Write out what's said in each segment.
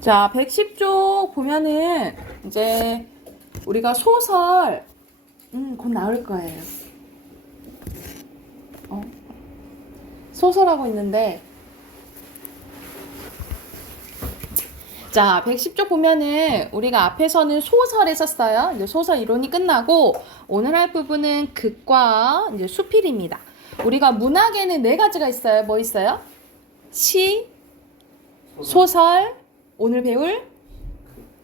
자, 110쪽 보면은 이제 우리가 소설 곧 나올 거예요. 소설하고 있는데 자, 110쪽 보면은 우리가 앞에서는 소설 했었어요. 이제 소설 이론이 끝나고 오늘 할 부분은 극과 이제 수필입니다. 우리가 문학에는 네 가지가 있어요. 뭐 있어요? 시, 소설, 오늘 배울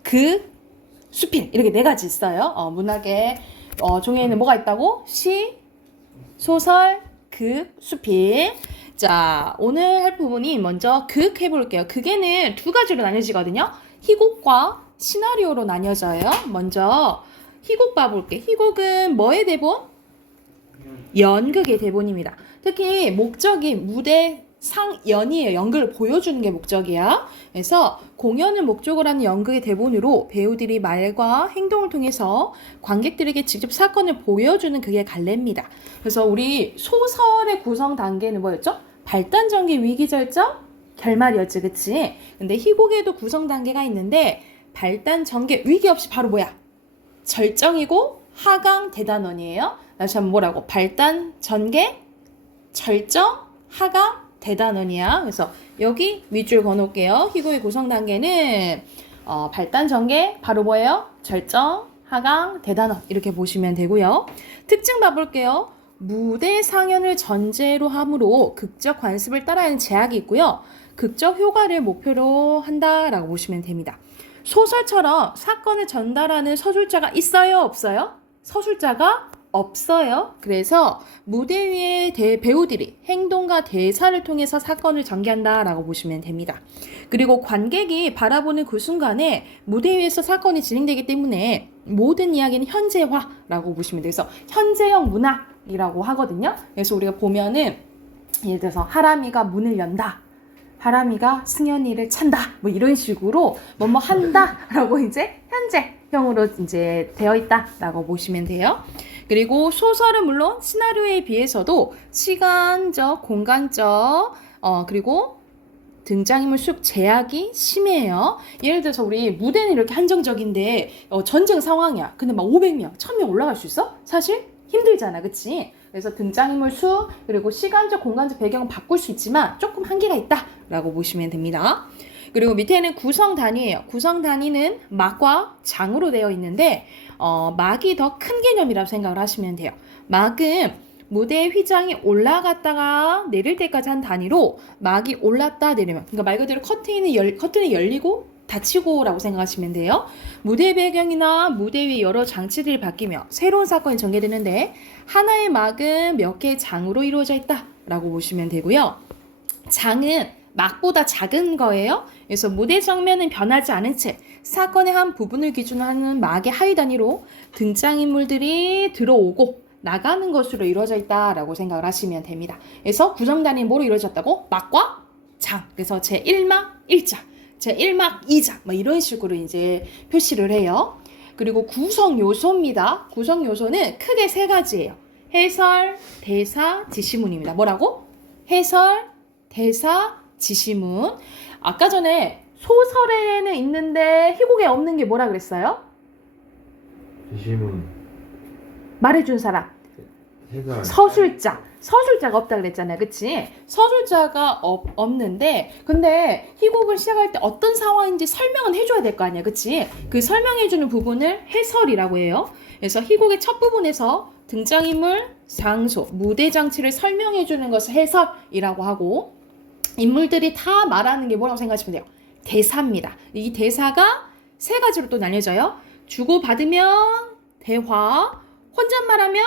극, 수필 이렇게 네 가지 있어요. 문학의 종이에는 뭐가 있다고? 시, 소설, 극, 수필. 자, 오늘 할 부분이 먼저 극 해볼게요. 극에는 두 가지로 나뉘어지거든요. 희곡과 시나리오로 나뉘어져요. 먼저 희곡 봐볼게. 희곡은 뭐의 대본? 연극의 대본입니다. 특히 목적이 무대 상연이에요. 연극을 보여주는 게 목적이야. 그래서 공연을 목적으로 하는 연극의 대본으로 배우들이 말과 행동을 통해서 관객들에게 직접 사건을 보여주는 그게 갈래입니다. 그래서 우리 소설의 구성 단계는 뭐였죠? 발단, 전개, 위기, 절정, 결말이었지, 그치? 근데 희곡에도 구성 단계가 있는데 발단, 전개, 위기 없이 바로 뭐야? 절정이고 하강, 대단원이에요. 다시 한번 뭐라고? 발단, 전개, 절정, 하강, 대단원이야. 그래서 여기 밑줄 그어놓을게요. 희곡의 구성 단계는 발단, 전개, 바로 뭐예요? 절정, 하강, 대단원 이렇게 보시면 되고요. 특징 봐볼게요. 무대 상연을 전제로 함으로 극적 관습을 따라하는 제약이 있고요. 극적 효과를 목표로 한다라고 보시면 됩니다. 소설처럼 사건을 전달하는 서술자가 있어요? 없어요? 서술자가 없어요. 그래서 무대 위에 배우들이 행동과 대사를 통해서 사건을 전개한다라고 보시면 됩니다. 그리고 관객이 바라보는 그 순간에 무대 위에서 사건이 진행되기 때문에 모든 이야기는 현재화라고 보시면 돼요. 그래서 현재형 문학이라고 하거든요. 그래서 우리가 보면은 예를 들어서 하람이가 문을 연다. 하람이가 승연이를 찬다. 뭐 이런 식으로 뭐뭐 한다라고 이제 현재형으로 이제 되어 있다라고 보시면 돼요. 그리고 소설은 물론 시나리오에 비해서도 시간적, 공간적, 그리고 등장인물 수 제약이 심해요. 예를 들어서 우리 무대는 이렇게 한정적인데 전쟁 상황이야. 근데 막 500명, 1000명 올라갈 수 있어? 사실 힘들잖아, 그치? 그래서 등장인물 수 그리고 시간적, 공간적 배경은 바꿀 수 있지만 조금 한계가 있다라고 보시면 됩니다. 그리고 밑에는 구성 단위예요. 구성 단위는 막과 장으로 되어 있는데 막이 더 큰 개념이라고 생각을 하시면 돼요. 막은 무대의 휘장이 올라갔다가 내릴 때까지 한 단위로 막이 올랐다 내리면, 그러니까 말 그대로 커튼이 열리고 닫히고라고 생각하시면 돼요. 무대 배경이나 무대 위 여러 장치들이 바뀌며 새로운 사건이 전개되는데 하나의 막은 몇 개의 장으로 이루어져 있다라고 보시면 되고요. 장은 막보다 작은 거예요. 그래서 무대 정면은 변하지 않은 채 사건의 한 부분을 기준으로 하는 막의 하위 단위로 등장인물들이 들어오고 나가는 것으로 이루어져 있다라고 생각을 하시면 됩니다. 그래서 구성 단위는 뭐로 이루어졌다고? 막과 장. 그래서 제1막 1장, 제1막 2장 뭐 이런 식으로 이제 표시를 해요. 그리고 구성 요소입니다. 구성 요소는 크게 세 가지예요. 해설, 대사, 지시문입니다. 뭐라고? 해설, 대사, 지시문. 아까 전에 소설에는 있는데 희곡에 없는 게 뭐라 그랬어요? 지시문. 말해준 사람. 해설. 서술자가 없다 그랬잖아요. 그치? 서술자가 없는데 근데 희곡을 시작할 때 어떤 상황인지 설명은 해줘야 될 거 아니야. 그치? 그 설명해주는 부분을 해설이라고 해요. 그래서 희곡의 첫 부분에서 등장인물, 장소, 무대 장치를 설명해주는 것을 해설이라고 하고 인물들이 다 말하는 게 뭐라고 생각하시면 돼요? 대사입니다. 이 대사가 세 가지로 또 나뉘어져요. 주고받으면 대화, 혼잣말하면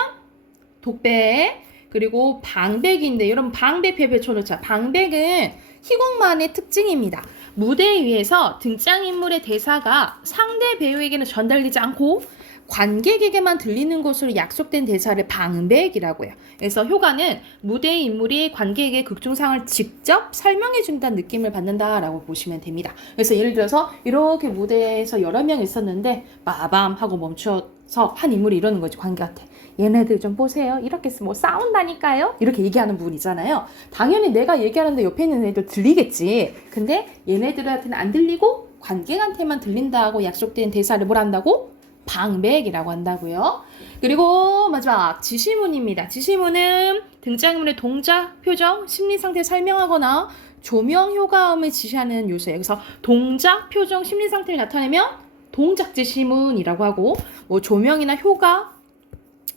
독백, 그리고 방백인데 여러분 방백 배쳐놓자. 방백은 희곡만의 특징입니다. 무대 위에서 등장인물의 대사가 상대 배우에게는 전달되지 않고 관객에게만 들리는 것으로 약속된 대사를 방백이라고 해요. 그래서 효과는 무대의 인물이 관객에게 극중상을 직접 설명해 준다는 느낌을 받는다라고 보시면 됩니다. 그래서 예를 들어서 이렇게 무대에서 여러 명 있었는데 빠밤 하고 멈춰서 한 인물이 이러는 거지, 관객한테. 얘네들 좀 보세요. 이렇게 뭐 싸운다니까요. 이렇게 얘기하는 부분이잖아요. 당연히 내가 얘기하는데 옆에 있는 애들 들리겠지. 근데 얘네들한테는 안 들리고 관객한테만 들린다고 약속된 대사를 뭘 한다고? 방백이라고 한다고요. 그리고 마지막 지시문입니다. 지시문은 등장인물의 동작, 표정, 심리 상태 설명하거나 조명 효과음을 지시하는 요소예요. 그래서 동작, 표정, 심리 상태를 나타내면 동작 지시문이라고 하고 뭐 조명이나 효과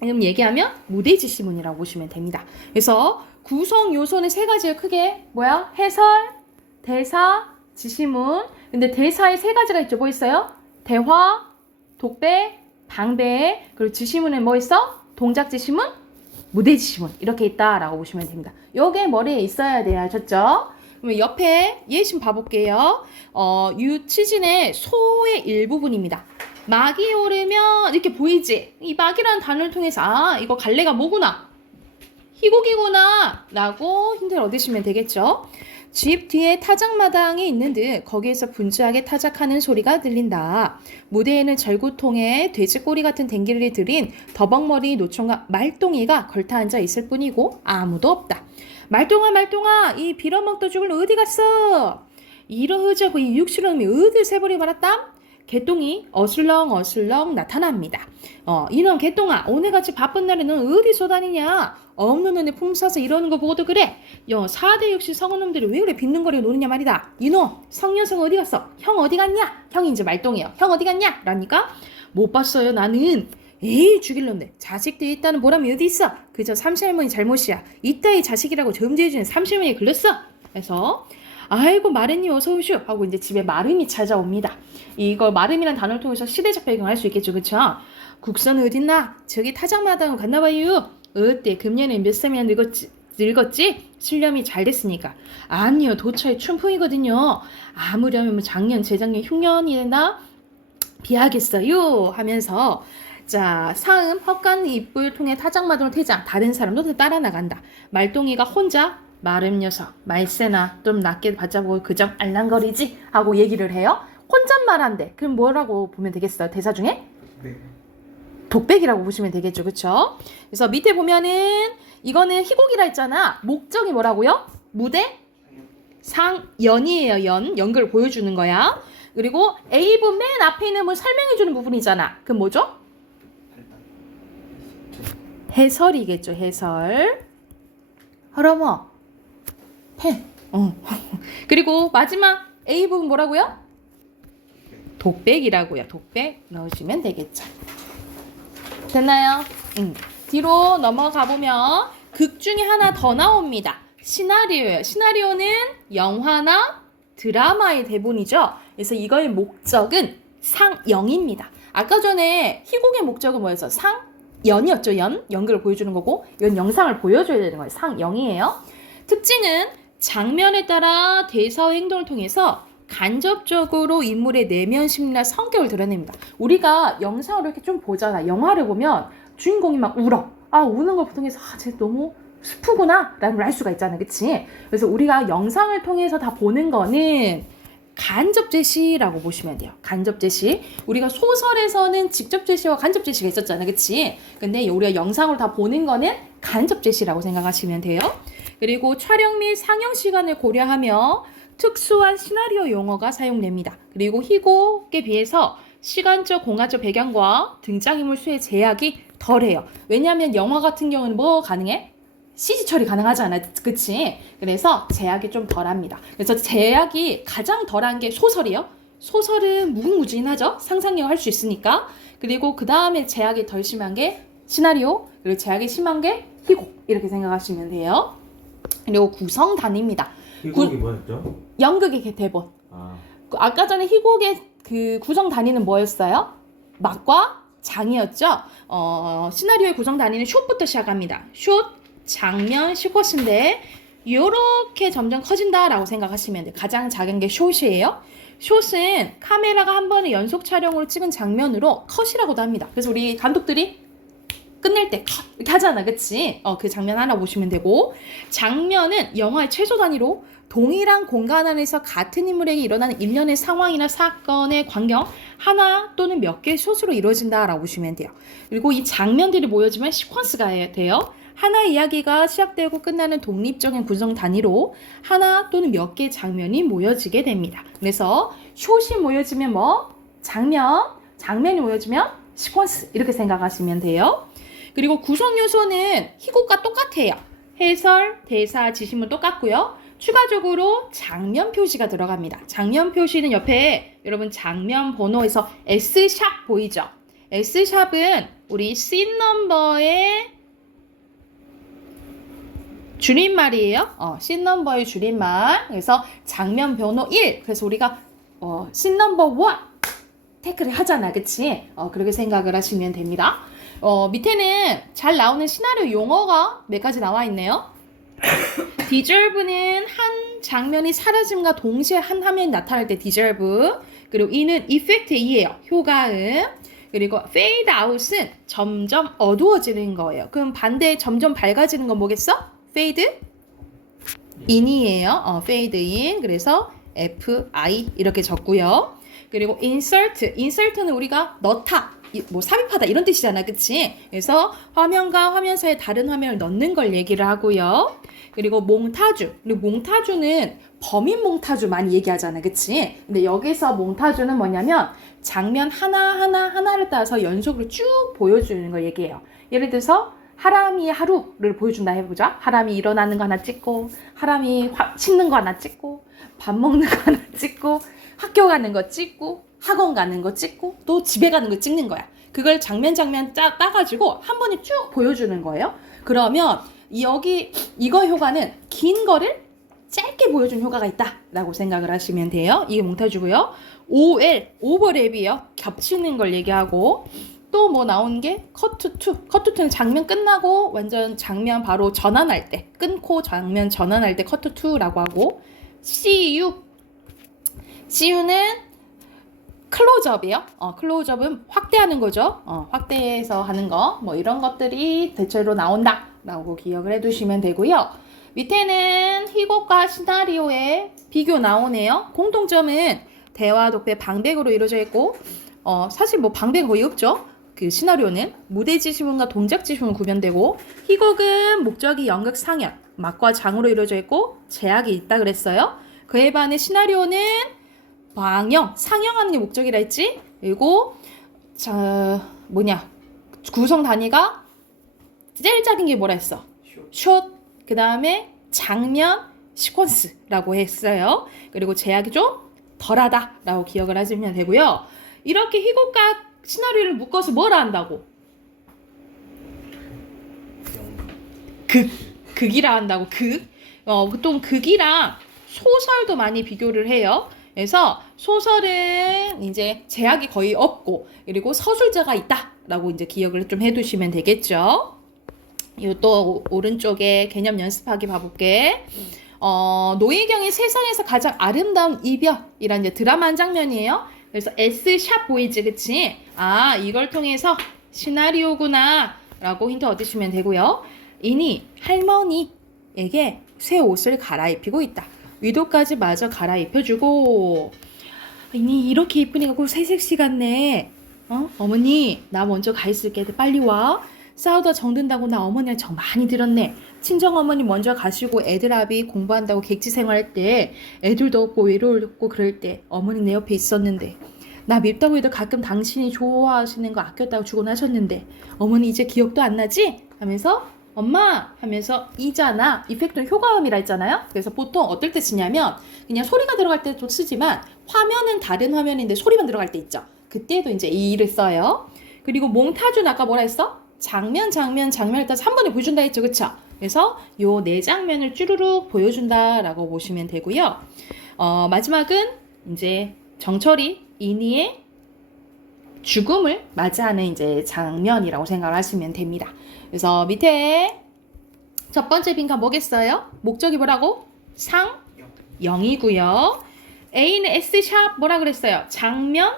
얘기하면 무대 지시문이라고 보시면 됩니다. 그래서 구성 요소는 세 가지가 크게 뭐야? 해설, 대사, 지시문. 근데 대사에 세 가지가 있죠. 뭐 있어요? 대화, 독배, 방배. 그리고 지시문은 뭐 있어? 동작 지시문, 무대 지시문. 이렇게 있다라고 보시면 됩니다. 요게 머리에 있어야 돼요. 아셨죠? 그러면 옆에 예심 봐볼게요. 유치진의 소의 일부분입니다. 막이 오르면 이렇게 보이지? 이 막이라는 단어를 통해서 아 이거 갈래가 뭐구나, 희곡이구나 라고 힌트를 얻으시면 되겠죠. 집 뒤에 타작마당이 있는 듯 거기에서 분주하게 타작하는 소리가 들린다. 무대에는 절구통에 돼지꼬리 같은 댕기를 들인 더벅머리 노총각 말똥이가 걸터앉아 있을 뿐이고 아무도 없다. 말똥아 이 빌어먹다 죽을 어디 갔어? 이러자고 이 육실놈이 어딜 새버리 말았담? 개똥이 어슬렁 나타납니다. 이놈 개똥아, 오늘같이 바쁜 날에 넌 어디서 다니냐? 없는 눈에 품사서 이러는 거 보고도 그래? 4대 60 성은놈들이 왜 그래 빈둥거리고 노느냐 말이다. 이놈 성녀성 어디 갔어? 형 어디 갔냐? 형이 이제 말똥이에요. 형 어디 갔냐? 라니까 못 봤어요 나는. 에이 죽일 놈들, 자식들이 있다는 보람이 어디 있어? 그저 삼시할머니 잘못이야. 이따위 자식이라고 점지해주는 삼시할머니 글렀어. 그래서 아이고 마름님 어서 오슈 하고 이제 집에 마름이 찾아옵니다. 이거 마름이란 단어를 통해서 시대적 배경을 알 수 있겠죠. 그쵸? 국선은 어딨나? 저기 타작마당으로 갔나봐요. 어때 금년에 몇 살이나 늙었지? 실념이 잘 됐으니까. 아니요 도처에 춘풍이거든요. 아무려면 작년 재작년 흉년이나 비하겠어요 하면서 자 사음 헛간 입을 통해 타작마당으로 퇴장. 다른 사람도 따라 나간다. 말똥이가 혼자 마름 녀석 말세나 좀 낮게 받자고 그저 알랑거리지 하고 얘기를 해요. 혼잣말한데 그럼 뭐라고 보면 되겠어요? 대사 중에? 네. 독백이라고 보시면 되겠죠. 그쵸? 그래서 밑에 보면은 이거는 희곡이라 했잖아. 목적이 뭐라고요? 무대? 상연이에요. 연극을 보여주는 거야. 그리고 A부 맨 앞에 있는 뭐 설명해주는 부분이잖아. 그럼 뭐죠? 해설이겠죠. 해설. 허러머 펜. 그리고 마지막 A 부분 뭐라고요? 독백이라고요. 독백 넣으시면 되겠죠. 됐나요? 뒤로 넘어가 보면 극 중에 하나 더 나옵니다. 시나리오예요. 시나리오는 영화나 드라마의 대본이죠. 그래서 이거의 목적은 상영입니다. 아까 전에 희곡의 목적은 뭐였어? 상연이었죠. 연극을 보여주는 거고 이건 영상을 보여줘야 되는 거예요. 상영이에요. 특징은 장면에 따라 대사와 행동을 통해서 간접적으로 인물의 내면 심리나 성격을 드러냅니다. 우리가 영상으로 이렇게 좀 보잖아. 영화를 보면 주인공이 막 울어. 우는 걸 보통해서 쟤 너무 슬프구나 라는 걸 알 수가 있잖아. 그치? 그래서 우리가 영상을 통해서 다 보는 거는 간접 제시라고 보시면 돼요. 간접 제시. 우리가 소설에서는 직접 제시와 간접 제시가 있었잖아. 그치? 근데 우리가 영상으로 다 보는 거는 간접 제시라고 생각하시면 돼요. 그리고 촬영 및 상영 시간을 고려하며 특수한 시나리오 용어가 사용됩니다. 그리고 희곡에 비해서 시간적, 공간적 배경과 등장인물 수의 제약이 덜해요. 왜냐하면 영화 같은 경우는 뭐 가능해? CG 처리 가능하잖아. 그치? 그래서 제약이 좀 덜합니다. 그래서 제약이 가장 덜한 게 소설이요. 소설은 무궁무진하죠. 상상력 할 수 있으니까. 그리고 그 다음에 제약이 덜 심한 게 시나리오, 그리고 제약이 심한 게 희곡. 이렇게 생각하시면 돼요. 그리고 구성 단위입니다. 희곡이 뭐였죠? 연극의 대본. 아까 전에 희곡의 그 구성 단위는 뭐였어요? 막과 장이었죠. 시나리오의 구성 단위는 숏부터 시작합니다. 숏, 장면, 시퀀스인데 요렇게 점점 커진다라고 생각하시면 돼요. 가장 작은 게 숏이에요. 숏은 카메라가 한 번에 연속 촬영으로 찍은 장면으로 컷이라고도 합니다. 그래서 우리 감독들이 끝낼 때 컷 이렇게 하잖아, 그치? 그 장면 하나 보시면 되고, 장면은 영화의 최소 단위로 동일한 공간 안에서 같은 인물에게 일어나는 일련의 상황이나 사건의 광경 하나 또는 몇 개의 숏으로 이루어진다라고 보시면 돼요. 그리고 이 장면들이 모여지면 시퀀스가 돼요. 하나의 이야기가 시작되고 끝나는 독립적인 구성 단위로 하나 또는 몇 개의 장면이 모여지게 됩니다. 그래서 숏이 모여지면 뭐? 장면이 모여지면 시퀀스 이렇게 생각하시면 돼요. 그리고 구성 요소는 희곡과 똑같아요. 해설, 대사, 지시문 똑같고요. 추가적으로 장면 표시가 들어갑니다. 장면 표시는 옆에 여러분 장면 번호에서 S샵 보이죠? S샵은 우리 씬 넘버의 줄임말이에요. 씬 넘버의 줄임말. 그래서 장면 번호 1. 그래서 우리가 씬 넘버 1 태클을 하잖아, 그치? 그렇게 생각을 하시면 됩니다. 밑에는 잘 나오는 시나리오 용어가 몇 가지 나와 있네요. 디졸브는 한 장면이 사라짐과 동시에 한 화면이 나타날 때 디졸브. 그리고 이는 이펙트 이에요. 효과음. 그리고 fade out은 점점 어두워지는 거예요. 그럼 반대에 점점 밝아지는 건 뭐겠어? fade in이에요. fade in. 그래서 FI 이렇게 적고요. 그리고 insert는 우리가 넣다, 뭐 삽입하다 이런 뜻이잖아, 그치? 그래서 화면과 화면 사이에 다른 화면을 넣는 걸 얘기를 하고요. 그리고 몽타주는 범인 몽타주 많이 얘기하잖아, 그치? 근데 여기서 몽타주는 뭐냐면 장면 하나를 따라서 연속으로 쭉 보여주는 걸 얘기해요. 예를 들어서 하람이 하루를 보여준다 해보자. 하람이 일어나는 거 하나 찍고, 하람이 씻는 거 하나 찍고, 밥 먹는 거 하나 찍고, 학교 가는 거 찍고, 학원 가는 거 찍고, 또 집에 가는 거 찍는 거야. 그걸 장면 따가지고 한 번에 쭉 보여주는 거예요. 그러면 이거 효과는 긴 거를 짧게 보여준 효과가 있다라고 생각을 하시면 돼요. 이게 몽타주고요. 오버랩이에요. 겹치는 걸 얘기하고, 또 뭐 나오는 게 커트2는 장면 끝나고 완전 장면 바로 전환할 때, 끊고 장면 전환할 때 커트2라고 하고, CU는 클로즈업이에요. 클로즈업은 확대하는 거죠. 확대해서 하는 거, 뭐 이런 것들이 대체로 나온다라고 기억을 해두시면 되고요. 밑에는 희곡과 시나리오의 비교 나오네요. 공통점은 대화, 독배, 방백으로 이루어져 있고, 사실 뭐 방백 거의 없죠. 그 시나리오는 무대 지시문과 동작 지시문 구별되고, 희곡은 목적이 연극 상연, 막과 장으로 이루어져 있고 제약이 있다 그랬어요. 그에 반해 시나리오는 상영하는 게 목적이라 했지. 그리고 구성 단위가 제일 작은 게 뭐라 했어? 숏. 그 다음에 장면, 시퀀스라고 했어요. 그리고 제약이 좀 덜하다라고 기억을 하시면 되고요. 이렇게 희곡과 시나리오를 묶어서 뭐라 한다고? 극이라 한다고. 보통 극이랑 소설도 많이 비교를 해요. 그래서 소설은 이제 제약이 거의 없고, 그리고 서술자가 있다라고 이제 기억을 좀 해두시면 되겠죠. 또 오른쪽에 개념 연습하기 봐볼게. 노희경의 세상에서 가장 아름다운 이별이란 이제 드라마 한 장면이에요. 그래서 S샵 보이지, 그치? 이걸 통해서 시나리오구나 라고 힌트 얻으시면 되고요. 이니 할머니에게 새 옷을 갈아입히고 있다. 위도까지 마저 갈아입혀주고, 이니 이렇게 이쁘니까 꼭 새색시 같네. 어머니 나 먼저 가 있을게. 빨리 와. 싸우다 정든다고 나 어머니랑 정 많이 들었네. 친정어머니 먼저 가시고 애들아비 공부한다고 객지 생활할 때 애들도 없고 외로웠고 그럴 때 어머니 내 옆에 있었는데, 나 밉다고 해도 가끔 당신이 좋아하시는 거 아꼈다고 주곤 하셨는데 어머니 이제 기억도 안 나지? 하면서 엄마 하면서 이잖아. 이펙트는 효과음이라 했잖아요. 그래서 보통 어떨 때 쓰냐면 그냥 소리가 들어갈 때도 쓰지만 화면은 다른 화면인데 소리만 들어갈 때 있죠. 그때도 이제 이를 써요. 그리고 몽타주는 아까 뭐라 했어? 장면을 따서 한 번에 보여준다 했죠, 그쵸? 그래서 요 네 장면을 쭈루룩 보여준다라고 보시면 되고요. 마지막은 이제 정철이 이니의 죽음을 맞이하는 이제 장면이라고 생각을 하시면 됩니다. 그래서 밑에 첫 번째 빈칸 뭐겠어요? 목적이 뭐라고? 상영이고요. A는 S샵 뭐라 그랬어요? 장면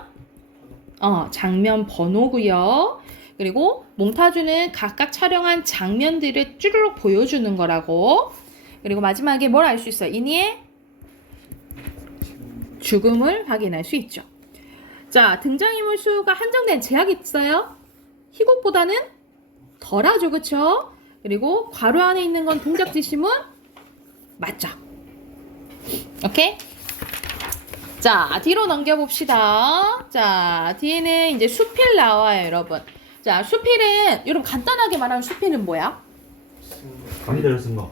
번호고요. 그리고 몽타주는 각각 촬영한 장면들을 쭈르륵 보여주는 거라고. 그리고 마지막에 뭘 알 수 있어요? 이니의 죽음을 확인할 수 있죠. 자, 등장인물 수가 한정된 제약이 있어요. 희곡보다는 덜하죠, 그쵸? 그리고 괄호 안에 있는 건 동작 지시문 맞죠? 오케이? 자, 뒤로 넘겨봅시다. 자, 뒤에는 이제 수필 나와요, 여러분. 자, 수필은, 여러분 간단하게 말하면 수필은 뭐야? 마음대로 쓴 거.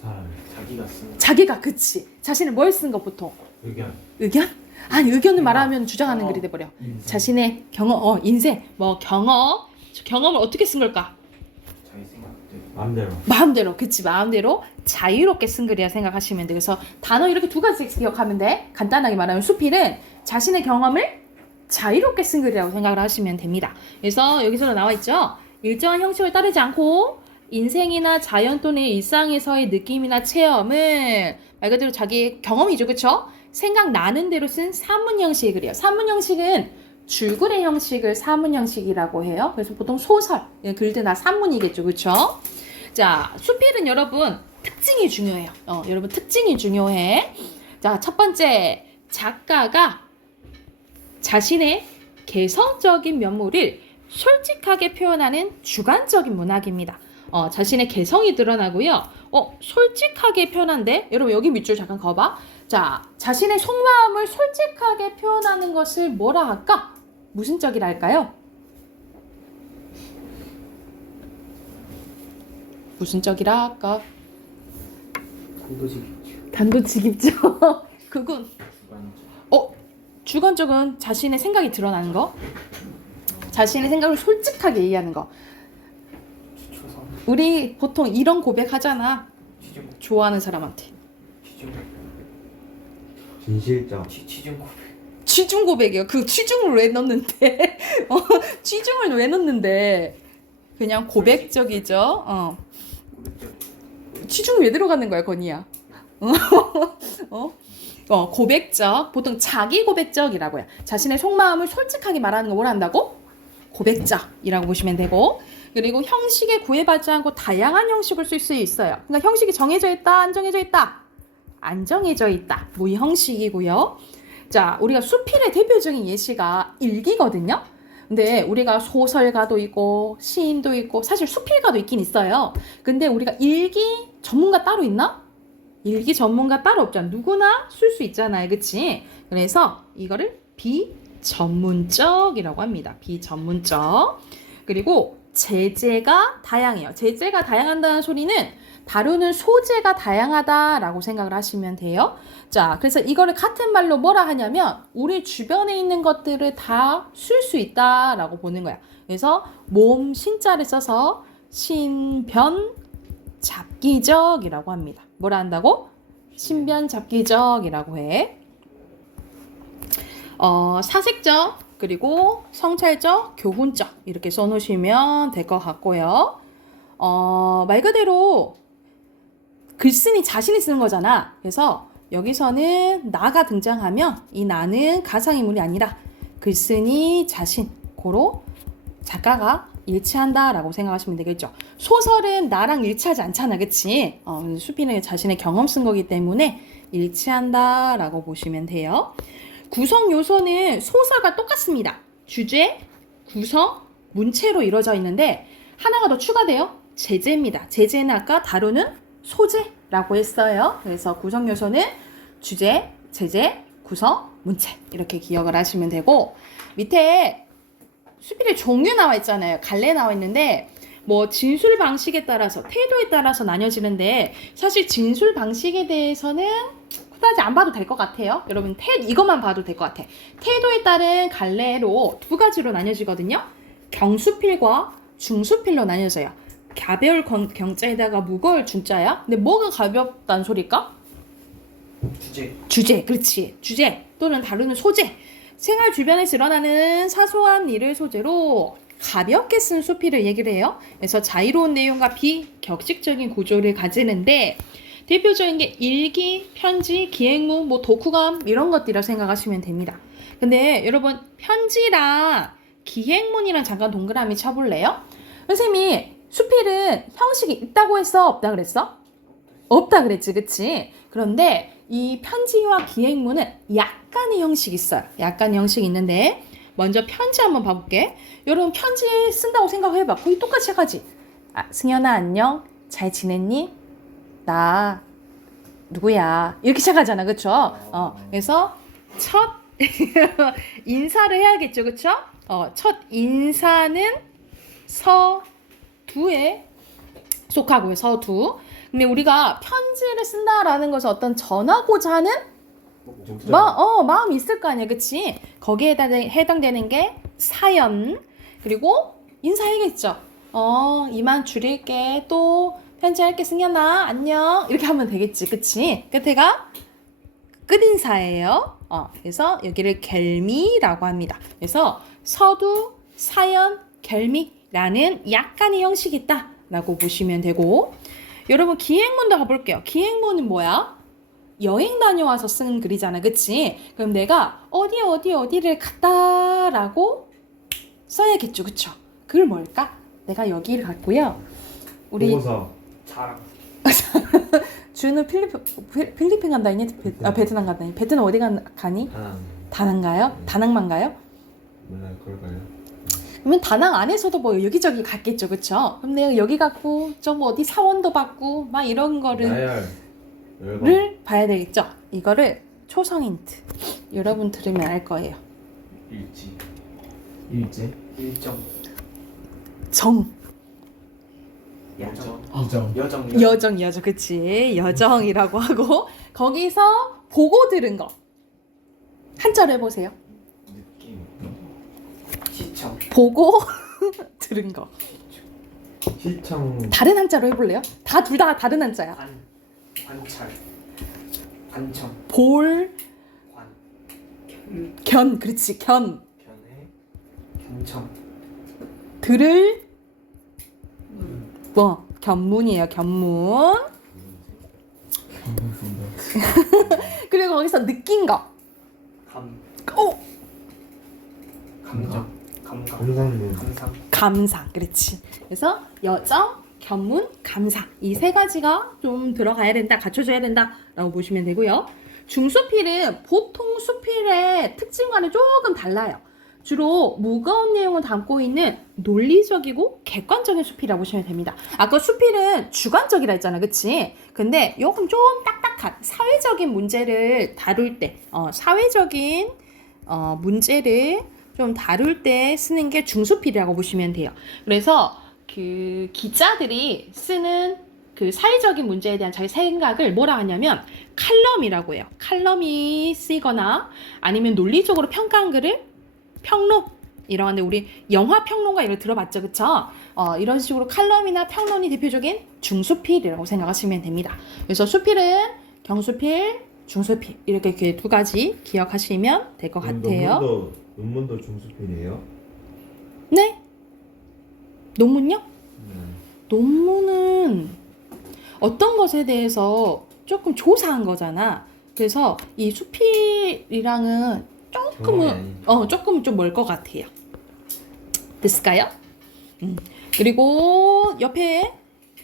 사람 자기가 쓴 자기가, 그치. 자신을 뭘 쓴 거 보통? 의견. 의견? 아니, 의견을 말하면 주장하는 글이 돼버려. 인생. 자신의 경험, 인생, 뭐 경험을 어떻게 쓴 걸까? 자기 생각들 마음대로. 마음대로, 그치, 마음대로 자유롭게 쓴 글이라 생각하시면 돼. 그래서 단어 이렇게 두 가지 기억하면 돼. 간단하게 말하면 수필은 자신의 경험을 자유롭게 쓴 글이라고 생각을 하시면 됩니다. 그래서 여기서 나와 있죠. 일정한 형식을 따르지 않고 인생이나 자연 또는 일상에서의 느낌이나 체험을 말 그대로 자기 경험이죠, 그쵸? 생각나는 대로 쓴 산문 형식의 글이에요. 산문 형식은 줄글의 형식을 산문 형식이라고 해요. 그래서 보통 소설, 글들 다 산문이겠죠, 그쵸? 자, 수필은 여러분 특징이 중요해요. 여러분 특징이 중요해. 자, 첫 번째, 작가가 자신의 개성적인 면모를 솔직하게 표현하는 주관적인 문학입니다. 자신의 개성이 드러나고요. 솔직하게 표현한데? 여러분 여기 밑줄 잠깐 거봐. 자, 자신의 속마음을 솔직하게 표현하는 것을 뭐라 할까? 무슨 적이라 할까요? 무슨 적이라 할까? 단도직입 단도직입죠. 그건 주관적 주관적은 자신의 생각이 드러나는 거. 자신의 생각을 솔직하게 얘기하는 거. 추천 우리 보통 이런 고백 하잖아. 취중 좋아하는 사람한테. 취중 진실적. 취중 고백 취중 고백이요. 그 취중을 왜 넣는데? 취중을 왜 넣는데? 그냥 고백적이죠. 취중 왜 들어가는 거야, 건이야? 고백적. 보통 자기 고백적이라고 해요. 자신의 속마음을 솔직하게 말하는 거 뭘 한다고? 고백적이라고 보시면 되고. 그리고 형식에 구애받지 않고 다양한 형식을 쓸 수 있어요. 그러니까 형식이 정해져 있다, 안 정해져 있다? 안 정해져 있다. 무형식이고요. 자, 우리가 수필의 대표적인 예시가 일기거든요. 근데 우리가 소설가도 있고 시인도 있고 사실 수필가도 있긴 있어요. 근데 우리가 일기 전문가 따로 있나? 일기 전문가 따로 없잖아. 누구나 쓸 수 있잖아요. 그치? 그래서 이거를 비전문적이라고 합니다. 비전문적. 그리고 제재가 다양해요. 제재가 다양한다는 소리는 다루는 소재가 다양하다라고 생각을 하시면 돼요. 자, 그래서 이거를 같은 말로 뭐라 하냐면 우리 주변에 있는 것들을 다 쓸 수 있다라고 보는 거야. 그래서 몸 신자를 써서 신변잡기적이라고 합니다. 뭐라 한다고? 신변잡기적이라고 해. 사색적, 그리고 성찰적, 교훈적 이렇게 써놓으시면 될 것 같고요. 말 그대로 글쓴이 자신이 쓰는 거잖아. 그래서 여기서는 나가 등장하면 이 나는 가상인물이 아니라 글쓴이 자신, 고로 작가가 일치한다라고 생각하시면 되겠죠. 소설은 나랑 일치하지 않잖아, 그치? 수필은 자신의 경험 쓴 거기 때문에 일치한다라고 보시면 돼요. 구성 요소는 소설과 똑같습니다. 주제, 구성, 문체로 이루어져 있는데 하나가 더 추가돼요. 제재입니다. 제재는 아까 다루는 소재라고 했어요. 그래서 구성 요소는 주제, 제재, 구성, 문체 이렇게 기억을 하시면 되고 밑에 수필의 종류 나와 있잖아요. 갈래 나와 있는데 뭐 진술 방식에 따라서 태도에 따라서 나뉘어지는데 사실 진술 방식에 대해서는 그다지 안 봐도 될 것 같아요. 여러분 이것만 봐도 될 것 같아. 태도에 따른 갈래로 두 가지로 나뉘어지거든요. 경수필과 중수필로 나뉘어져요. 가벼울 경자에다가 무거울 중자야. 근데 뭐가 가볍다는 소리일까? 주제, 그렇지. 주제 또는 다루는 소재. 생활 주변에서 일어나는 사소한 일을 소재로 가볍게 쓴 수필을 얘기를 해요. 그래서 자유로운 내용과 비격식적인 구조를 가지는데 대표적인 게 일기, 편지, 기행문, 뭐 독후감 이런 것들이라고 생각하시면 됩니다. 근데 여러분 편지랑 기행문이랑 잠깐 동그라미 쳐볼래요? 선생님이 수필은 형식이 있다고 했어? 없다 그랬어? 없다 그랬지, 그치? 그런데 이 편지와 기행문은 약간의 형식이 있어요. 약간의 형식이 있는데 먼저 편지 한번 봐볼게. 여러분 편지 쓴다고 생각해봐. 거의 똑같이 하지. 아, 승현아 안녕? 잘 지냈니? 나 누구야? 이렇게 시작하잖아, 그쵸? 그래서 첫 인사를 해야겠죠, 그쵸? 첫 인사는 서두에 속하고요, 서두. 근데 우리가 편지를 쓴다라는 것은 어떤 전하고자 하는 마음이 있을 거 아니야, 그치? 거기에 해당되는 게 사연, 그리고 인사해야겠죠. 이만 줄일게. 또 편지할게, 승현아. 안녕. 이렇게 하면 되겠지, 그치? 끝에가 끝인사예요. 그래서 여기를 결미라고 합니다. 그래서 서두, 사연, 결미라는 약간의 형식이 있다라고 보시면 되고, 여러분 기행문도 가볼게요. 기행문은 뭐야? 여행 다녀와서 쓴 글이잖아, 그치? 그럼 내가 어디를 갔다라고 써야겠죠, 그쵸? 그걸 뭘까? 내가 여기를 갔고요. 우리 보고서. 자랑. 주는 필리핀 간다 했니? 베트남 간다 했니? 베트남 어디 가니? 다낭 가요? 다낭만 가요? 몰라요, 그럴까요? 그러면 다낭 안에서도 뭐 여기저기 갔겠죠, 그쵸? 그럼 내가 여기 갔고 좀 어디 사원도 받고 막 이런 거를 열번. 봐야 되겠죠. 이거를 초성 힌트 여러분 들으면 알 거예요. 일지. 일제. 일정. 정, 야정. 이정. 여정, 그치? 여정이라고 하고 거기서 보고 들은 거 한자로 해보세요. 느낌. 시청. 보고 들은 거 시청. 다른 한자로 해볼래요? 둘 다 다른 한자야. 관찰. 관청. 볼, 관. 견, 그렇지, 견. 견해. 견청. 들을 뭐 견문이에요, 견문. 그리고 거기서 느낀 거. 감. 오, 감정. 감각. 감상문. 감상. 감상, 그렇지. 그래서 여정, 견문, 감상 이 세 가지가 좀 들어가야 된다, 갖춰져야 된다라고 보시면 되고요. 중수필은 보통 수필의 특징과는 조금 달라요. 주로 무거운 내용을 담고 있는 논리적이고 객관적인 수필이라고 보시면 됩니다. 아까 수필은 주관적이라 했잖아, 그치? 근데 요금 좀 딱딱한 사회적인 문제를 다룰 때, 사회적인 문제를 좀 다룰 때 쓰는 게 중수필이라고 보시면 돼요. 그래서 그 기자들이 쓰는 그 사회적인 문제에 대한 자기 생각을 뭐라 하냐면 칼럼이라고 해요. 칼럼이 쓰이거나 아니면 논리적으로 평가한 글을 평론이라고 하는데 우리 영화 평론가 이런 거 들어봤죠, 그쵸? 이런 식으로 칼럼이나 평론이 대표적인 중수필이라고 생각하시면 됩니다. 그래서 수필은 경수필, 중수필 이렇게 두 가지 기억하시면 될 것 같아요. 논문도 중수필이에요? 네? 논문요? 네. 논문은 어떤 것에 대해서 조금 조사한 거잖아. 그래서 이 수필이랑은 조금은 좀 멀 것 같아요. 됐을까요? 그리고 옆에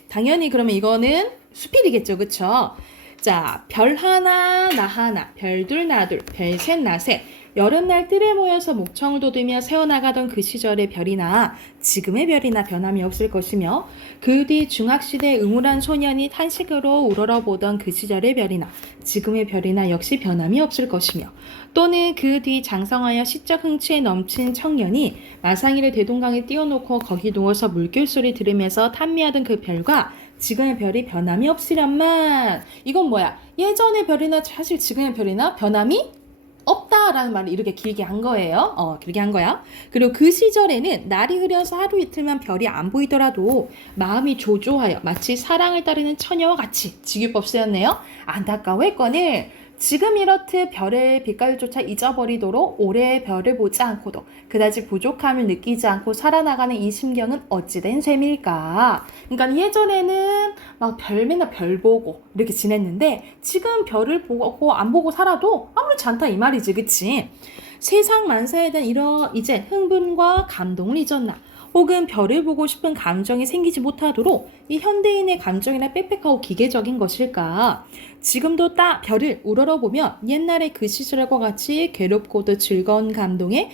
당연히 그러면 이거는 수필이겠죠, 그쵸? 자, 별 하나 나 하나, 별 둘 나 둘, 별 셋 나 셋. 여름날 뜰에 모여서 목청을 돋우며 새어나가던 그 시절의 별이나 지금의 별이나 변함이 없을 것이며 그 뒤 중학시대 응울한 소년이 탄식으로 우러러보던 그 시절의 별이나 지금의 별이나 역시 변함이 없을 것이며 또는 그 뒤 장성하여 시적 흥취에 넘친 청년이 마상이를 대동강에 띄워놓고 거기 누워서 물결 소리 들으면서 탐미하던 그 별과 지금의 별이 변함이 없으련만. 이건 뭐야? 예전의 별이나 사실 지금의 별이나 변함이 없다라는 말을 이렇게 길게 한 거예요. 길게 한 거야. 그리고 그 시절에는 날이 흐려서 하루 이틀만 별이 안 보이더라도 마음이 조조하여 마치 사랑을 따르는 처녀와 같이 지규법 쓰였네요. 안타까워했거늘 지금 이렇듯 별의 빛깔조차 잊어버리도록 오래 별을 보지 않고도 그다지 부족함을 느끼지 않고 살아나가는 이 심경은 어찌된 셈일까. 그러니까 예전에는 막 맨날 별 보고 이렇게 지냈는데 지금 별을 보고 안 보고 살아도 아무렇지 않다 이 말이지, 그치? 세상 만사에 대한 이런 이제 흥분과 감동을 잊었나? 혹은 별을 보고 싶은 감정이 생기지 못하도록 이 현대인의 감정이나 빽빽하고 기계적인 것일까? 지금도 딱 별을 우러러보면 옛날의 그 시절과 같이 괴롭고도 즐거운 감동에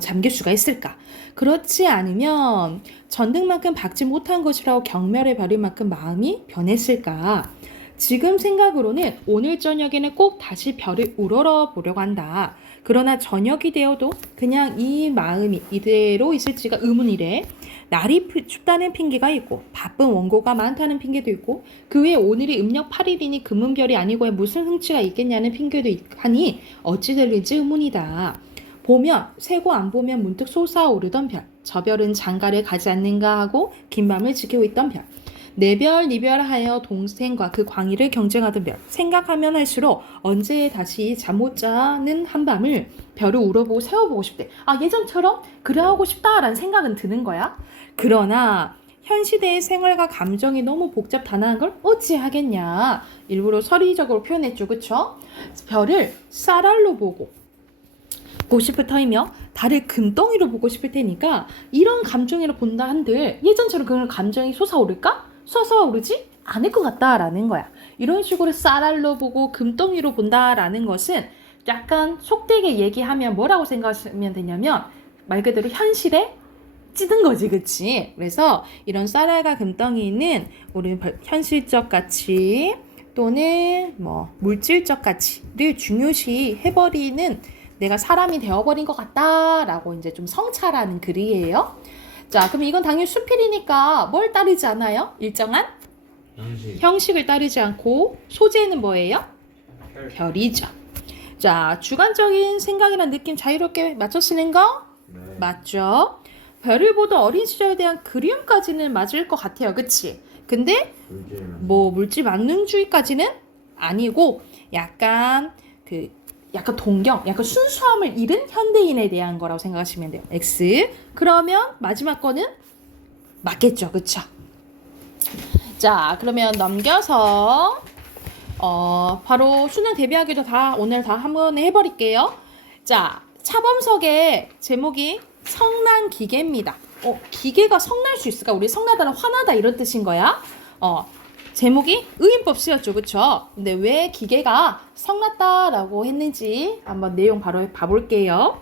잠길 수가 있을까? 그렇지 않으면 전등만큼 밝지 못한 것이라고 경멸해 버릴 만큼 마음이 변했을까? 지금 생각으로는 오늘 저녁에는 꼭 다시 별을 우러러 보려고 한다. 그러나 저녁이 되어도 그냥 이 마음이 이대로 있을지가 의문이래. 날이 춥다는 핑계가 있고 바쁜 원고가 많다는 핑계도 있고 그 외에 오늘이 음력 8일이니 금은별이 아니고야 무슨 흥취가 있겠냐는 핑계도 하니 어찌 될는지 의문이다. 보면 세고 안 보면 문득 솟아오르던 별. 저 별은 장가를 가지 않는가 하고 긴 밤을 지키고 있던 별. 내별 니별하여 동생과 그 광희를 경쟁하던 별. 생각하면 할수록 언제 다시 잠 못 자는 한밤을 별을 울어보고 세워보고 싶대. 아, 예전처럼 그래 하고 싶다라는 생각은 드는 거야. 그러나 현 시대의 생활과 감정이 너무 복잡 단아한 걸 어찌 하겠냐. 일부러 서리적으로 표현했죠. 그쵸? 별을 쌀알로 보고 싶을 터이며 달을 금덩이로 보고 싶을 테니까 이런 감정으로 본다 한들 예전처럼 그런 감정이 솟아오를까? 솟아오르지 않을 것 같다라는 거야. 이런 식으로 쌀알로 보고 금덩이로 본다라는 것은 약간 속되게 얘기하면 뭐라고 생각하면 되냐면 말 그대로 현실에 찌든 거지, 그치? 그래서 이런 쌀알과 금덩이는 우리 현실적 가치 또는 뭐 물질적 가치를 중요시 해버리는 내가 사람이 되어버린 것 같다라고 이제 좀 성찰하는 글이에요. 자, 그럼 이건 당연히 수필이니까 뭘 따르지 않아요? 일정한 형식을 따르지 않고 소재는 뭐예요? 별이죠. 자, 주관적인 생각이란 느낌 자유롭게 맞춰 쓰는 거? 네. 맞죠? 별을 보던 어린 시절에 대한 그리움까지는 맞을 것 같아요. 그치? 근데 뭐 물질 만능주의까지는 아니고 약간 동경, 약간 순수함을 잃은 현대인에 대한 거라고 생각하시면 돼요. X. 그러면 마지막 거는 맞겠죠. 그쵸? 자, 그러면 넘겨서 바로 수능 대비하기도 오늘 다 한번 해버릴게요. 자, 차범석의 제목이 성난기계입니다. 기계가 성날 수 있을까? 우리 성나다는 화나다 이런 뜻인 거야. 제목이 의인법 쓰였죠. 그쵸? 근데 왜 기계가 성났다라고 했는지 한번 내용 바로 봐볼게요.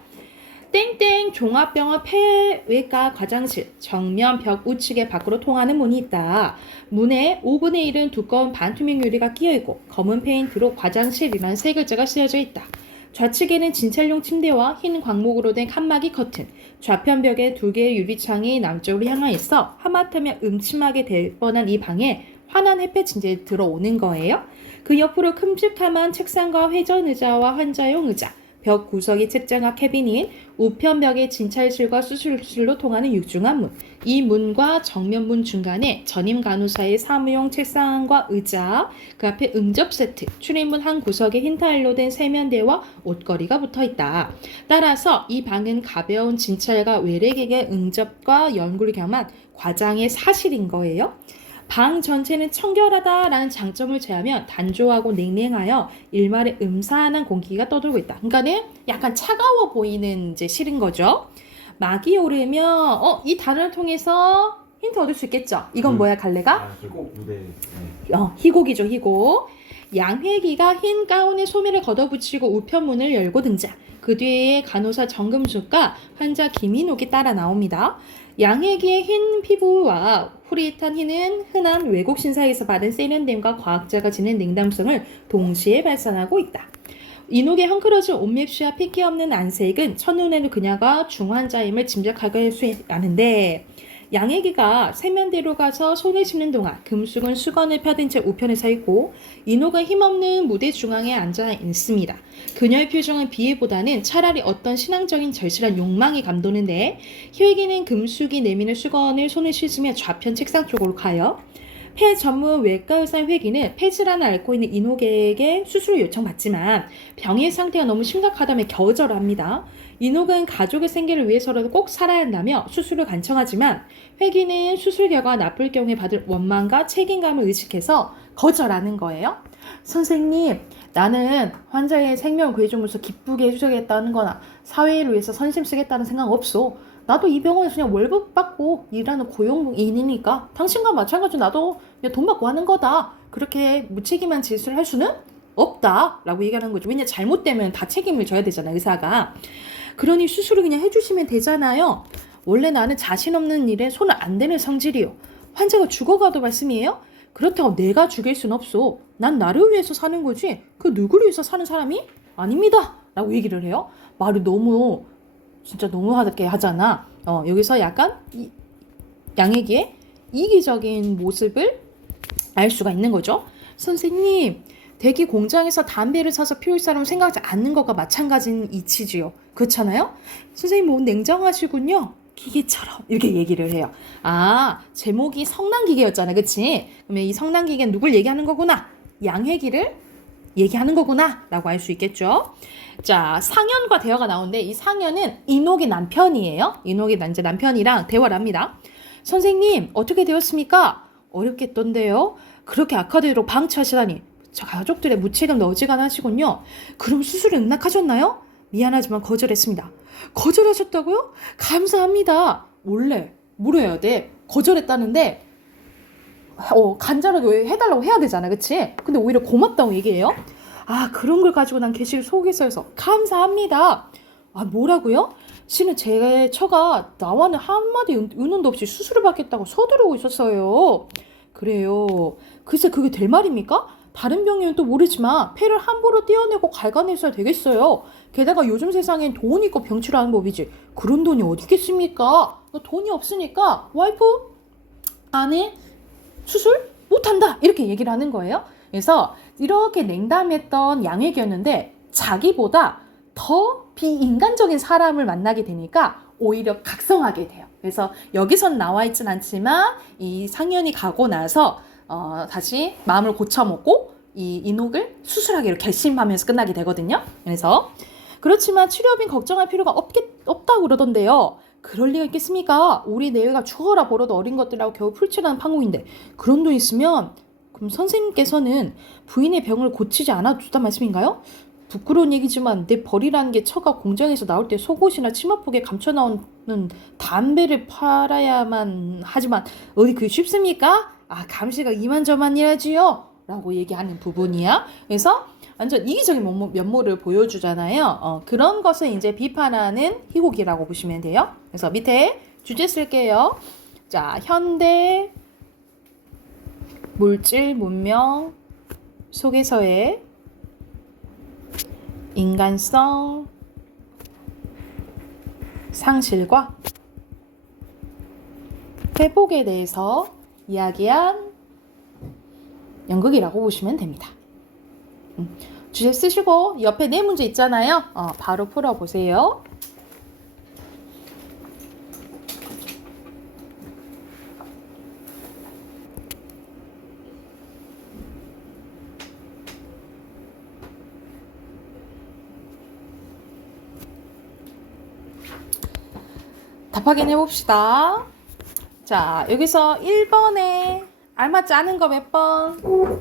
땡땡 종합병원 폐외과 과장실 정면 벽 우측에 밖으로 통하는 문이 있다. 문에 5분의 1은 두꺼운 반투명 유리가 끼어있고 검은 페인트로 과장실이라는 세 글자가 쓰여져 있다. 좌측에는 진찰용 침대와 흰 광목으로 된 칸막이 커튼, 좌편 벽에 2개의 유리창이 남쪽으로 향해 있어 하마터면 음침하게 될 뻔한 이 방에 환한 햇볕이 이제 들어오는 거예요. 그 옆으로 큼직함한 책상과 회전 의자와 환자용 의자, 벽 구석이 책장과 캐비닛, 우편 벽에 진찰실과 수술실로 통하는 육중한 문, 이 문과 정면 문 중간에 전임 간호사의 사무용 책상과 의자, 그 앞에 응접 세트, 출입문 한 구석에 흰 타일로 된 세면대와 옷걸이가 붙어 있다. 따라서 이 방은 가벼운 진찰과 외래객의 응접과 연구를 겸한 과장의 사실인 거예요. 방 전체는 청결하다라는 장점을 제하면 단조하고 냉랭하여 일말의 음산한 공기가 떠돌고 있다. 그러니까는 약간 차가워 보이는 이제 실인 거죠. 막이 오르면 이 단어를 통해서 힌트 얻을 수 있겠죠. 이건 뭐야, 갈래가? 희곡 무대. 희곡이죠, 희곡. 양회기가 흰 가운에 소매를 걷어붙이고 우편문을 열고 등장. 그 뒤에 간호사 정금숙과 환자 김인옥이 따라 나옵니다. 양혜기의 흰 피부와 후릿한 흰은 흔한 외국 신사에서 받은 세련됨과 과학자가 지닌 냉담성을 동시에 발산하고 있다. 인옥의 헝클어진 옷맵시와 핏기 없는 안색은 첫눈에는 그녀가 중환자임을 짐작하게 할 수 있는데 양혜기가 세면대로 가서 손을 씻는 동안 금숙은 수건을 펴든 채 우편에 서 있고 인옥은 힘없는 무대 중앙에 앉아 있습니다. 그녀의 표정은 비애보다는 차라리 어떤 신앙적인 절실한 욕망이 감도는데 희회기는 금숙이 내미는 수건을 손을 씻으며 좌편 책상 쪽으로 가요. 폐 전문 외과 의사 회기는 폐질환을 앓고 있는 인옥에게 수술을 요청받지만 병의 상태가 너무 심각하다며 거절합니다. 인옥은 가족의 생계를 위해서라도 꼭 살아야 한다며 수술을 간청하지만 회기는 수술 결과가 나쁠 경우에 받을 원망과 책임감을 의식해서 거절하는 거예요. 선생님, 나는 환자의 생명을 구해줌으로써 기쁘게 해주겠다는 거나 사회를 위해서 선심 쓰겠다는 생각 없어. 나도 이 병원에서 그냥 월급 받고 일하는 고용인이니까 당신과 마찬가지로 나도 그냥 돈 받고 하는 거다. 그렇게 무책임한 짓을 할 수는 없다 라고 얘기하는 거죠. 왜냐 잘못되면 다 책임을 져야 되잖아 의사가. 그러니 수술을 그냥 해주시면 되잖아요. 원래 나는 자신 없는 일에 손을 안 대는 성질이요. 환자가 죽어가도 말씀이에요. 그렇다고 내가 죽일 순 없어. 난 나를 위해서 사는 거지 그 누구를 위해서 사는 사람이 아닙니다 라고 얘기를 해요. 말을 너무 진짜 너무하게 하잖아. 여기서 약간 양에게 이기적인 모습을 알 수가 있는 거죠. 선생님, 대기 공장에서 담배를 사서 피울 사람 생각하지 않는 것과 마찬가지인 이치지요. 그렇잖아요? 선생님 몸 냉정하시군요. 기계처럼 이렇게 얘기를 해요. 아, 제목이 성난기계였잖아. 그치? 그러면 이 성난기계는 누굴 얘기하는 거구나? 양회기를 얘기하는 거구나 라고 알 수 있겠죠. 자, 상현과 대화가 나오는데 이 상현은 이녹의 남편이에요. 이녹의 이제 남편이랑 대화를 합니다. 선생님 어떻게 되었습니까? 어렵겠던데요. 그렇게 악화되도록 방치하시다니 저 가족들의 무책임도 어지간하시군요. 그럼 수술을 응낙하셨나요? 미안하지만 거절했습니다. 거절하셨다고요? 감사합니다. 원래 뭐라 해야 돼? 거절했다는데 간절하게 해달라고 해야 되잖아. 그치? 근데 오히려 고맙다고 얘기해요. 아, 그런 걸 가지고 난 계시를 속에서 감사합니다. 아, 뭐라고요? 씨는 제 처가 나와는 한마디 의논도 없이 수술을 받겠다고 서두르고 있었어요. 그래요. 글쎄 그게 될 말입니까? 다른 병이면 또 모르지만 폐를 함부로 떼어내고 갈가내서야 되겠어요. 게다가 요즘 세상엔 돈 있고 병치료하는 법이지 그런 돈이 어디 있겠습니까? 돈이 없으니까 와이프 아내 수술 못한다 이렇게 얘기를 하는 거예요. 그래서 이렇게 냉담했던 양회기였는데 자기보다 더 비인간적인 사람을 만나게 되니까 오히려 각성하게 돼요. 그래서 여기선 나와 있진 않지만 이 상현이 가고 나서 다시 마음을 고쳐먹고 이 이녹을 수술하기로 결심하면서 끝나게 되거든요. 그래서 그렇지만 치료비 걱정할 필요가 없다고 그러던데요. 그럴 리가 있겠습니까? 우리 내외가 죽어라 벌어도 어린 것들하고 겨우 풀칠하는 판국인데 그런 돈 있으면 그럼 선생님께서는 부인의 병을 고치지 않아도 좋단 말씀인가요? 부끄러운 얘기지만 내 벌이라는 게 처가 공장에서 나올 때 속옷이나 치마폭에 감춰 나오는 담배를 팔아야만 하지만 어디 그게 쉽습니까? 아, 감시가 이만저만이라지요 라고 얘기하는 부분이야. 그래서 완전 이기적인 면모를 보여주잖아요. 그런 것을 이제 비판하는 희곡이라고 보시면 돼요. 그래서 밑에 주제 쓸게요. 자, 현대 물질 문명 속에서의 인간성 상실과 회복에 대해서 이야기한 연극이라고 보시면 됩니다. 주제 쓰시고 옆에 네 문제 있잖아요. 바로 풀어보세요. 답 확인해 봅시다. 자, 여기서 1번에 알맞지 않은 거 몇 번? 3번.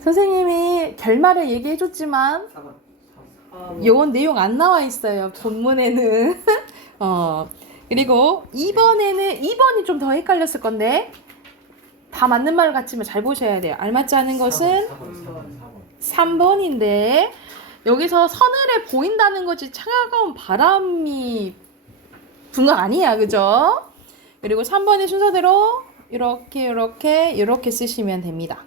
선생님이 결말을 얘기해 줬지만 4번. 요건 내용 안 나와 있어요. 본문에는. 그리고 2번이 좀 더 헷갈렸을 건데 다 맞는 말 같지만 잘 보셔야 돼요. 알맞지 않은 것은 3번인데 여기서 서늘해 보인다는 거지 차가운 바람이 분 거 아니야. 그죠? 그리고 3번의 순서대로 이렇게 쓰시면 됩니다.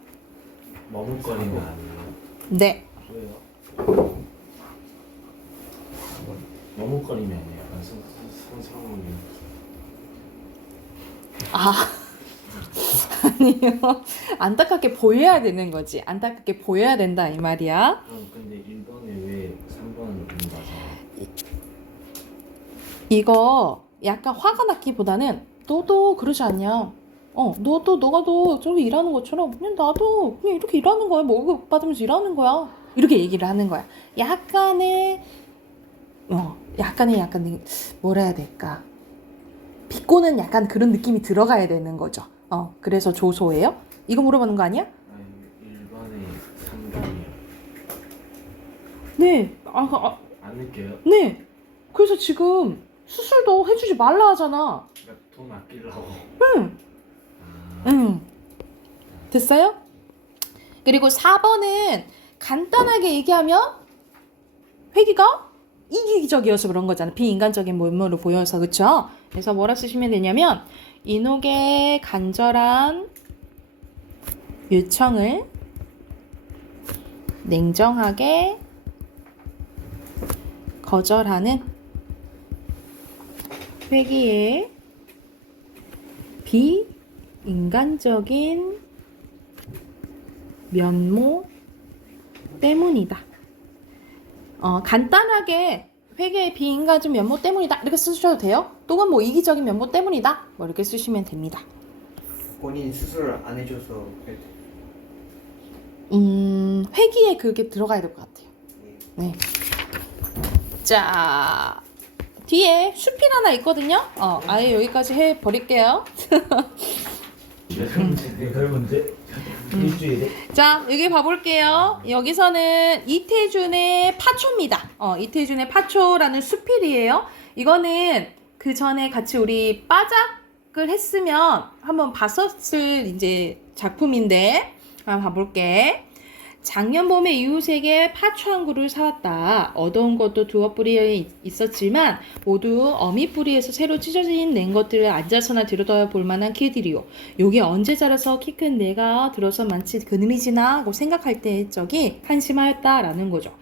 머뭇거리는 아니에요. 네. 왜요? 머뭇거리면 약간 성성이 아, 아니요. 안타깝게 보여야 되는 거지. 안타깝게 보여야 된다 이 말이야. 그럼 근데 1번에 왜 3번을 맞아? 이거 약간 화가 났기보다는 너도 그러지 않냐. 너도 저기 일하는 것처럼 그냥 나도 그냥 이렇게 일하는 거야. 뭐 월급 받으면서 일하는 거야. 이렇게 얘기를 하는 거야. 약간 뭐라 해야 될까. 비꼬는 약간 그런 느낌이 들어가야 되는 거죠. 그래서 조소예요. 이거 물어보는 거 아니야? 아니 1번에 3번이요. 네. 안 느껴요? 네. 그래서 지금 수술도 해주지 말라 하잖아. 그러니까 돈 아끼려고. 응. 아, 응. 됐어요? 그리고 4번은 간단하게 얘기하면 회기가 이기적이어서 그런 거잖아. 비인간적인 면모를 보여서. 그쵸? 그래서 뭐라 쓰시면 되냐면 인옥의 간절한 요청을 냉정하게 거절하는 회기의 비인간적인 면모 때문이다. 간단하게 회계의 비인간적 면모 때문이다 이렇게 쓰셔도 돼요. 또는 뭐 이기적인 면모 때문이다 뭐 이렇게 쓰시면 됩니다. 본인 수술 안 해줘서 그래도. 회기에 그게 들어가야 될 것 같아요. 네. 네. 자, 뒤에 수필 하나 있거든요. 아예 여기까지 해 버릴게요. 여덟 문제? 일주일에? 자, 여기 봐볼게요. 여기서는 이태준의 파초입니다. 이태준의 파초라는 수필이에요. 이거는 그 전에 같이 우리 빠작을 했으면 한번 봤었을 이제 작품인데, 한번 봐볼게. 작년 봄에 이웃에게 파초 한 그루를 사왔다. 얻어온 것도 두어 뿌리에 있었지만 모두 어미 뿌리에서 새로 찢어진 낸 것들을 앉아서나 들여다 볼 만한 키들이요. 요게 언제 자라서 키 큰 내가 들어서 많지 그늘이지나 하고 생각할 때 적이 한심하였다라는 거죠.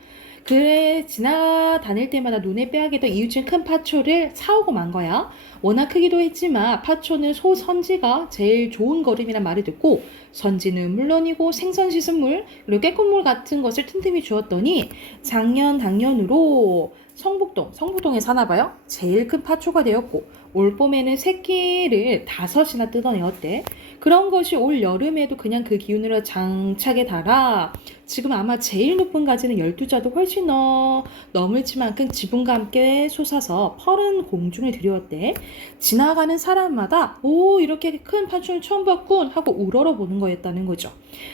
그래 지나다닐 때마다 눈에 뵈게 이웃집 큰 파초를 사오고 만 거야. 워낙 크기도 했지만 파초는 소 선지가 제일 좋은 거름이란 말을 듣고 선지는 물론이고 생선 씻은 물 그리고 깨끗물 같은 것을 틈틈이 주었더니 작년 당년으로 성북동에 사나봐요. 제일 큰 파초가 되었고 올 봄에는 새끼를 5이나 뜯어내었대. 그런 것이 올 여름에도 그냥 그 기운으로 장착에 달아 지금 아마 제일 높은 가지는 12자도 훨씬 넘을지 만큼 지붕과 함께 솟아서 펄은 공중에 들여왔대. 지나가는 사람마다 오 이렇게 큰 파초를 처음 봤군 하고 우러러 보는 거였다는 거죠.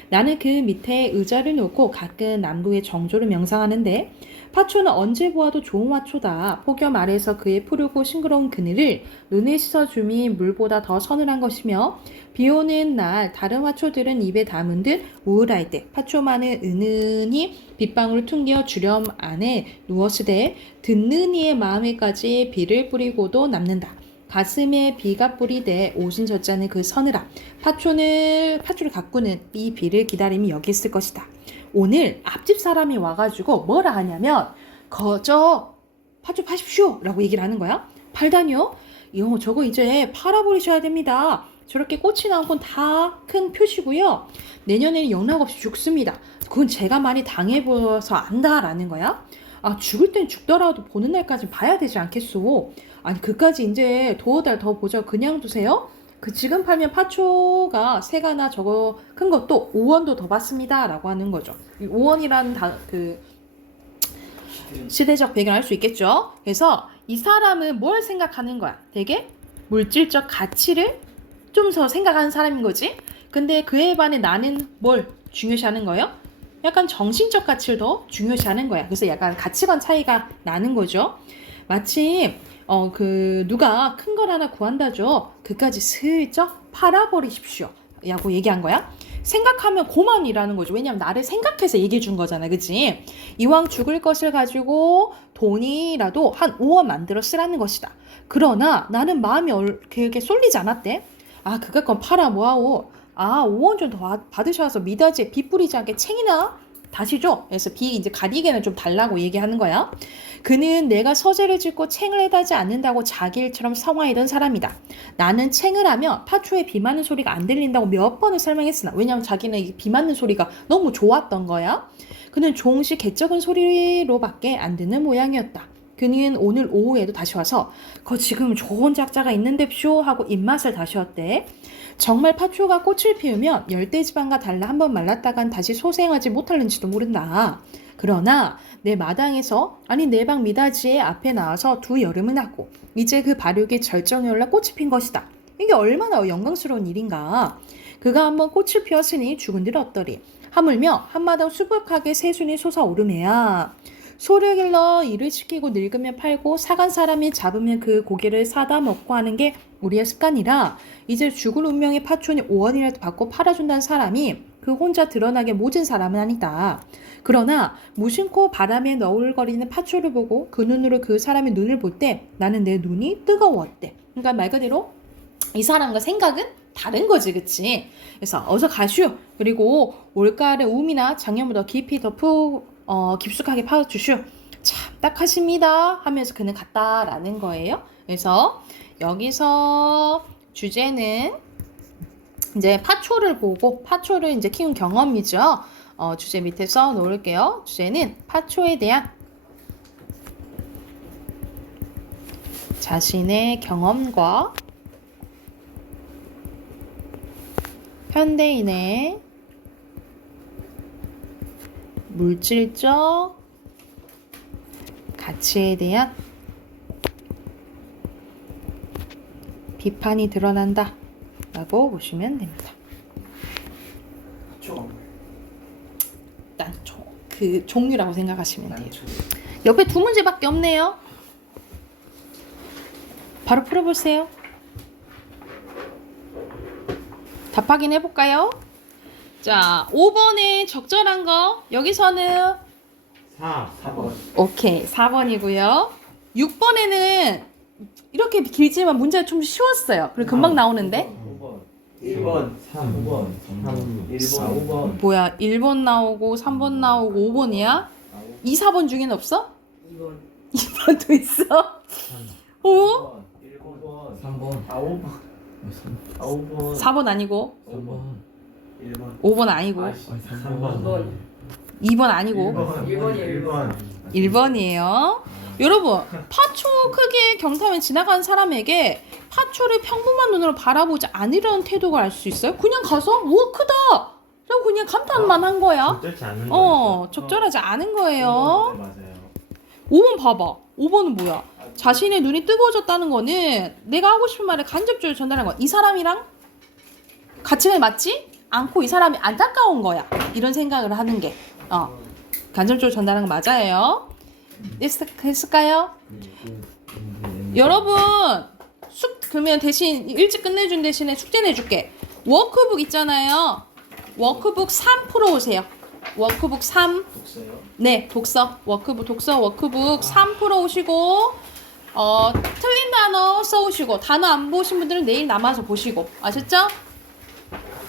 나는 그 밑에 의자를 놓고 가끔 남궁의 정조를 명상하는데 파초는 언제 보아도 좋은 화초다. 폭염 아래서 그의 푸르고 싱그러운 그늘을 눈에 씻어줌이 물보다 더 서늘한 것이며 비 오는 날 다른 화초들은 입에 담은 듯 우울할 때 파초만은 은은히 빗방울 퉁겨 주렴 안에 누웠으되 듣는 이의 마음에까지 비를 뿌리고도 남는다. 가슴에 비가 뿌리되 옷은 젖지 않은 그 서늘함. 파초를 가꾸는 이 비를 기다림이 여기 있을 것이다. 오늘 앞집 사람이 와가지고 뭐라 하냐면 거저 파초 파십시오 라고 얘기를 하는 거야. 팔다니요? 저거 이제 팔아버리셔야 됩니다. 저렇게 꽃이 나온 건 다 큰 표시고요. 내년에는 영락없이 죽습니다. 그건 제가 많이 당해보아서 안다라는 거야. 죽을 땐 죽더라도 보는 날까지 봐야 되지 않겠소. 아니 그까지 이제 두어 달 더 보자 그냥 두세요? 그 지금 팔면 파초가 새가나 저거 큰 것도 5원도 더 받습니다 라고 하는 거죠. 5원이라는 그 시대적 배경을 알 수 있겠죠. 그래서 이 사람은 뭘 생각하는 거야? 되게 물질적 가치를 좀 더 생각하는 사람인 거지. 근데 그에 반해 나는 뭘 중요시하는 거예요? 약간 정신적 가치를 더 중요시하는 거야. 그래서 약간 가치관 차이가 나는 거죠. 마침 누가 큰 걸 하나 구한다죠. 그까지 슬쩍 팔아버리십시오 라고 얘기한 거야. 생각하면 고만이라는 거죠. 왜냐면 나를 생각해서 얘기해 준 거잖아. 그치? 이왕 죽을 것을 가지고 돈이라도 한 5원 만들어 쓰라는 것이다. 그러나 나는 마음이 그렇게 쏠리지 않았대. 그가 건 팔아 뭐하오. 5원 좀 더 받으셔서 미닫이에 비 뿌리지 않게 챙이나 다시 줘. 그래서 비 이제 가디건을 좀 달라고 얘기하는 거야. 그는 내가 서재를 짓고 챙을 해다지 않는다고 자기 일처럼 성화이던 사람이다. 나는 챙을 하면 파초에 비 맞는 소리가 안 들린다고 몇 번을 설명했으나 왜냐면 자기는 이 비 맞는 소리가 너무 좋았던 거야. 그는 종시 개쩍은 소리로밖에 안 듣는 모양이었다. 그는 오늘 오후에도 다시 와서 지금 좋은 작자가 있는데쇼 하고 입맛을 다시었대. 정말 파초가 꽃을 피우면 열대지방과 달라 한번 말랐다간 다시 소생하지 못할는지도 모른다. 그러나 내 마당에서 내 방 미닫이에 앞에 나와서 2 여름을 났고 이제 그 발육이 절정에 올라 꽃이 핀 것이다. 이게 얼마나 영광스러운 일인가. 그가 한번 꽃을 피웠으니 죽은 들 어떠리. 하물며 한마당 수북하게 새순이 솟아오르매야 소를 길러 일을 시키고 늙으면 팔고 사간 사람이 잡으면 그 고기를 사다 먹고 하는 게 우리의 습관이라 이제 죽을 운명의 파촌이 5원이라도 받고 팔아준다는 사람이 그 혼자 드러나게 모진 사람은 아니다. 그러나 무심코 바람에 너울거리는 파초를 보고 그 눈으로 그 사람의 눈을 볼 때 나는 내 눈이 뜨거웠대. 그러니까 말 그대로 이 사람과 생각은 다른 거지, 그치? 그래서 어서 가슈. 그리고 올가을의 우음이나 작년보다 깊이 더 깊숙하게 파주슈. 참 딱하십니다 하면서 그는 갔다라는 거예요. 그래서 여기서 주제는 이제 파초를 보고 파초를 이제 키운 경험이죠. 주제 밑에 써 놓을게요. 주제는 파초에 대한 자신의 경험과 현대인의 물질적 가치에 대한 비판이 드러난다 라고 보시면 됩니다. 좀 일단 그 종류라고 생각하시면 돼요. 난초. 옆에 두 문제밖에 없네요. 바로 풀어보세요. 답 확인해볼까요? 자, 5번에 적절한 거 여기서는 4번. 오케이 4번이고요. 6번에는 이렇게 길지만 문제가 좀 쉬웠어요. 그리고 금방 나오는데 5번. 1번 3번. 3. 1번 5번. 뭐야 1번 나오고 3번 나오고 5번이야? 2, 4번 중에는 없어? 2번 2번도 있어? 5? 1번. 3번. 5번. 5번. 4번 아니고 3번. 1번 5번 아니고 3번. 2번 아니고 1번 1번이에요. 여러분 파초 크기의 경탐에 지나가는 사람에게 파초를 평범한 눈으로 바라보지 않으려는 태도가 알 수 있어요? 그냥 가서 우와 크다 라고 그냥 감탄만 한 거야. 적절치 않은 적절하지 않은 거예요. 네, 맞아요. 5번 봐봐. 5번은 뭐야? 자신의 눈이 뜨거워졌다는 거는 내가 하고 싶은 말을 간접적으로 전달한 거야. 이 사람이랑 가치관이 맞지 않고 이 사람이 안타까운 거야. 이런 생각을 하는 게 간접적으로 전달한 거 맞아요. 됐을까요? 여러분 그러면 대신 일찍 끝내준 대신에 숙제 내줄게. 워크북 있잖아요. 워크북 3 풀어오세요. 워크북 3. 독서요? 네, 독서 워크북 3 풀어오시고 틀린 단어 써오시고 단어 안 보신 분들은 내일 남아서 보시고 아셨죠?